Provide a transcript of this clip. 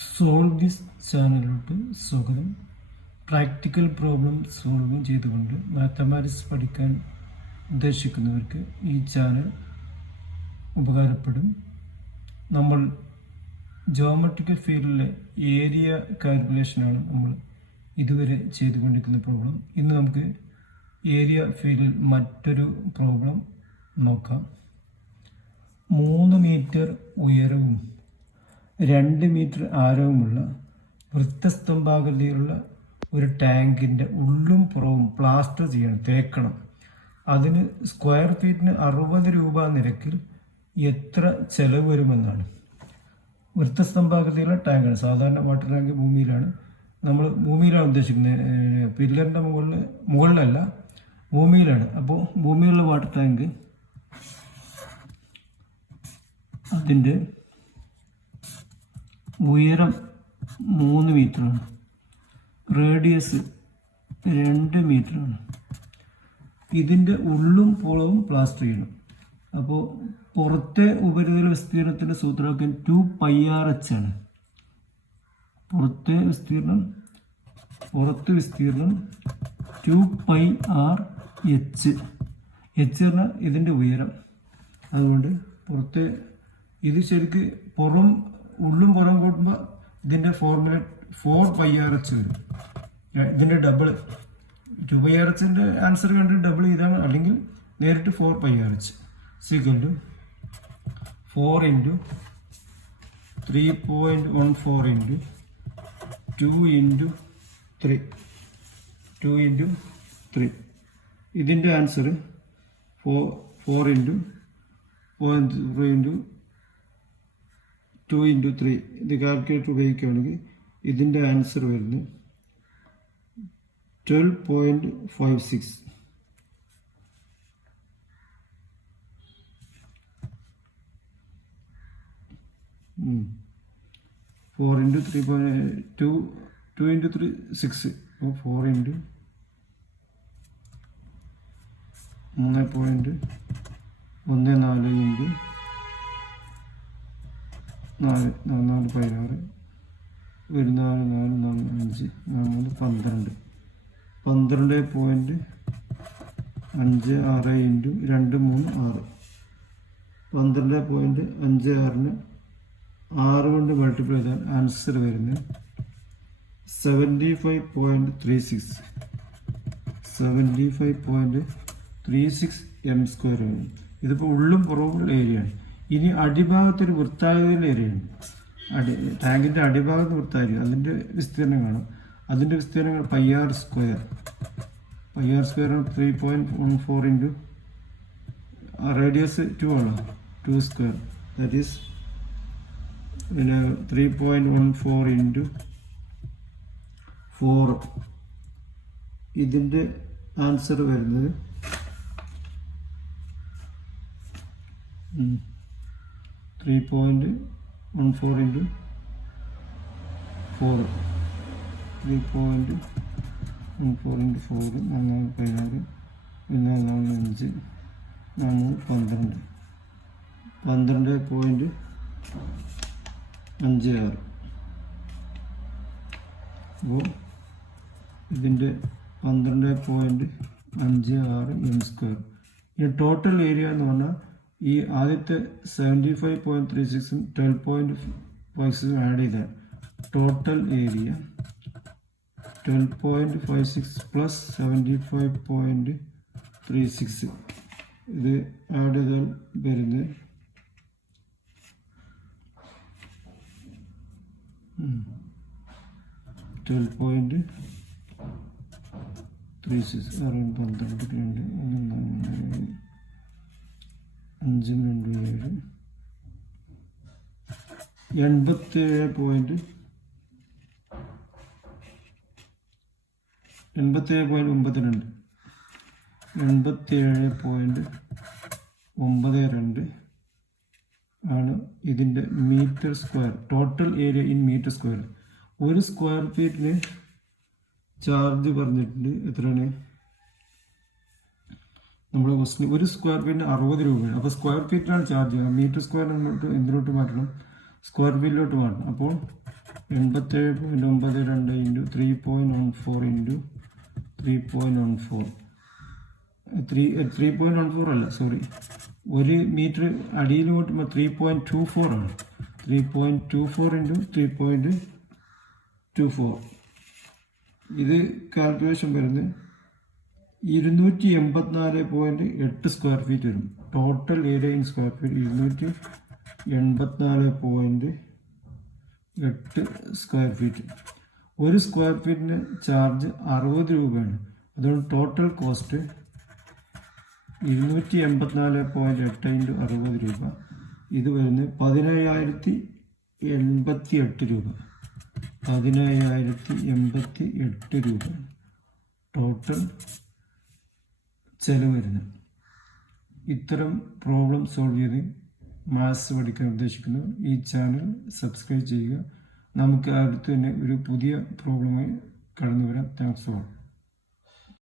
Solve this ചാനലിലോട്ട് സ്വാഗതം. Practical problem solving ചെയ്തുകൊണ്ട് mathematics പഠിക്കാൻ ഉദ്ദേശിക്കുന്നവർക്ക് ഈ ചാനൽ ഉപകാരപ്പെടും. നമ്മൾ ജോമെട്രിക്കൽ ഫീൽഡിലെ ഏരിയ കാൽക്കുലേഷനാണ് നമ്മൾ ഇതുവരെ ചെയ്തുകൊണ്ടിരിക്കുന്ന പ്രോബ്ലം. ഇന്ന് നമുക്ക് ഏരിയ ഫീൽഡിൽ മറ്റൊരു പ്രോബ്ലം നോക്കാം. 3 മീറ്റർ ഉയരവും 2 മീറ്റർ ആരവുമുള്ള വൃത്തസ്തംഭാകൃതിയിലുള്ള ഒരു ടാങ്കിൻ്റെ ഉള്ളും പുറവും പ്ലാസ്റ്റർ ചെയ്യണം, തേക്കണം. അതിന് സ്ക്വയർ ഫീറ്റിന് 60 രൂപ നിരക്കിൽ എത്ര ചെലവ് വരുമെന്നാണ്. വൃത്തസ്തംഭാകൃതിയിലുള്ള ടാങ്കാണ്. സാധാരണ വാട്ടർ ടാങ്ക് ഭൂമിയിലാണ്, നമ്മൾ ഭൂമിയിലാണ് ഉദ്ദേശിക്കുന്നത്. പില്ലറിൻ്റെ മുകളിലല്ല, ഭൂമിയിലാണ്. അപ്പോൾ ഭൂമിയിലുള്ള വാട്ടർ ടാങ്ക് അതിൻ്റെ ഉയരം 3 മീറ്ററാണ്, റേഡിയസ് 2 മീറ്ററാണ്. ഇതിൻ്റെ ഉള്ളും പുറവും പ്ലാസ്റ്റർ ചെയ്യണം. അപ്പോൾ പുറത്തെ ഉപരിതല വിസ്തീർണത്തിൻ്റെ സൂത്രവാക്യം 2πRH ആണ്. പുറത്തെ വിസ്തീർണം 2πRH. എച്ച് പറഞ്ഞാൽ ഇതിൻ്റെ ഉയരം. അതുകൊണ്ട് പുറത്തെ ഇത് ശരിക്ക് ഉള്ളും പുറം കൂട്ടുമ്പോൾ ഇതിൻ്റെ ഫോർമുല 4πRH വരും. ഇതിൻ്റെ ഡബിൾ 2πRHൻ്റെ ആൻസർ കണ്ടിട്ട് ഡബിൾ ഇതാണ്, അല്ലെങ്കിൽ നേരിട്ട് 4πRH = 4 × 3.14 × 2 × 3. ഇതിൻ്റെ ആൻസർ 4 × 0.3 × 2 × 3. ഇത് കാൽക്കുലേറ്റർ ഉപയോഗിക്കുകയാണെങ്കിൽ ഇതിൻ്റെ ആൻസർ വരുന്നത് 12.56. Four into 3.2 2 × 3 6. അപ്പോൾ 4 × 3.14 × 4 16 14 4 5 12 12.56 × 2 3 6. 12.56ന് 6 കൊണ്ട് മൾട്ടിപ്ലൈ ചെയ്താൽ ആൻസർ വരുന്നത് 75.36 m². ഇതിപ്പോൾ ഉള്ളും പുറവുള്ള ഏരിയയാണ്. ഇനി അടിഭാഗത്തൊരു വൃത്താകൃതിയിലുള്ള ഏരിയയാണ്. ടാങ്കിൻ്റെ അടിഭാഗത്ത് വൃത്തായിരിക്കും, അതിൻ്റെ വിസ്തീർണം കാണും. അതിൻ്റെ വിസ്തീർണങ്ങൾ πr². πr² 3.14 × റേഡിയസ് 2 ആണ്, 2². That is 3.14 × 4. ഇതിൻ്റെ ആൻസർ വരുന്നത് 3.14 × 4. 3.14 × 4 16 5 12 12.56. അപ്പോൾ ഇതിൻ്റെ 12.56 m². ഈ ടോട്ടൽ ഏരിയ എന്ന് പറഞ്ഞാൽ ഈ ആദ്യത്തെ 75.36 12.56 ആഡ് ചെയ്താൽ ടോട്ടൽ ഏരിയ 12.56 + 75.36. ഇത് ആഡ് ചെയ്താൽ വരുന്നത് 12.36 12 2 5 2 7 87.92 ആണ് ഇതിൻ്റെ metre square. Total area in metre square. ഒരു സ്ക്വയർ ഫീറ്റിന് ചാർജ് പറഞ്ഞിട്ടുണ്ട്. എത്രയാണ് നമ്മുടെ ക്വസ്റ്റിന്? ഒരു സ്ക്വയർ ഫീറ്റിന് 60 രൂപയാണ്. അപ്പോൾ സ്ക്വയർ ഫീറ്റിലാണ് ചാർജ് ചെയ്യുക. മീറ്റർ സ്ക്വയർ എന്തിലോട്ട് മാറ്റണം? സ്ക്വയർ ഫീറ്റിലോട്ട് മാറ്റണം. അപ്പോൾ 87.92 ഇൻറ്റു 3.14 ഇൻറ്റു 3.14 3.14 അല്ല സോറി, 1 മീറ്റർ അടിയിൽ കൂട്ടുമ്പോൾ 3.24 ആണ്. 3.24 ഇൻറ്റു 3.24 ഇത് കാൽക്കുലേഷൻ വരുന്നത് 284.8 സ്ക്വയർ ഫീറ്റ് വരും. Total area in square feet 284.8 square feet. ഒരു സ്ക്വയർ ഫീറ്റിന് ചാർജ് 60 രൂപയാണ്. അതുകൊണ്ട് ടോട്ടൽ കോസ്റ്റ് 284.8 ഇൻറ്റു 60 രൂപ. ഇത് വരുന്നത് 17,088 രൂപ. 17,088 രൂപ ടോട്ടൽ ചെലവ് വരുന്നത്. ഇത്തരം പ്രോബ്ലം സോൾവ് ചെയ്ത് മാത്സ് പഠിക്കാൻ ഉദ്ദേശിക്കുന്നു ഈ ചാനൽ സബ്സ്ക്രൈബ് ചെയ്യുക. നമുക്ക് അടുത്ത് തന്നെ ഒരു പുതിയ പ്രോബ്ലമായി കടന്നു വരാം. Thanks for